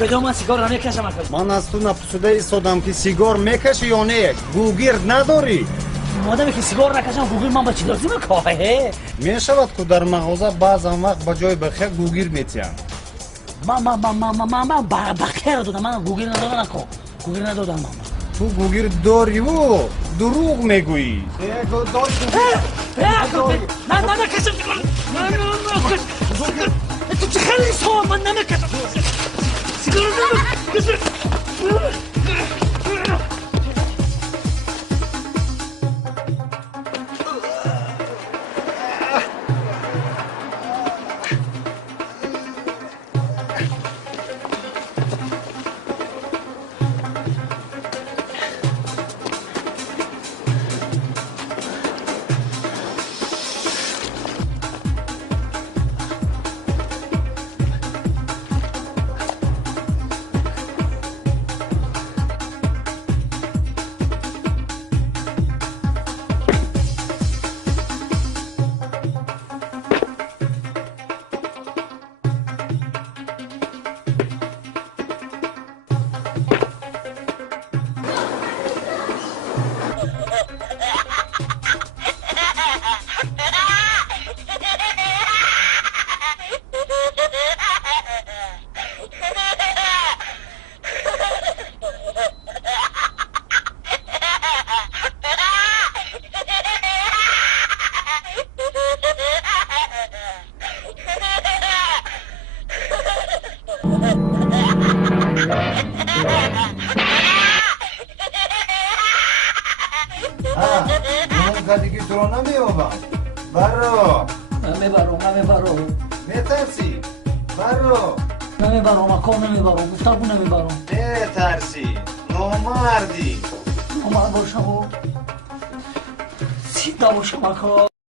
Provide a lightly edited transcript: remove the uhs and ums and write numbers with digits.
کجا من سیگار نمیکشم اکا. من از تو نپرسیده ایستادم که سیگار میکشی یا نه؟ گوگرد نداری؟ مادامی که سیگار نکشم گوگل من با چی لازمه کاهه؟ میشود که در مغازه بعضا وقت به جای بخیر گوگیر میتیم. من بخیر دادم، من گوگل ندادم اکا. گوگل ندادم من. تو گوگیر داری و دروغ میگویی. من نکشم سیگار. تو چه خیلی سوال من نمیکشم سیگار نمیکشم. دیگه تو رو نمیابم. برو نمیبرم میترسی؟ برو نمیبرم اکا، نمیبرم گفتم نمیبرم. میترسی؟ نامردی. نامرد باشم و سیده باشم اکا.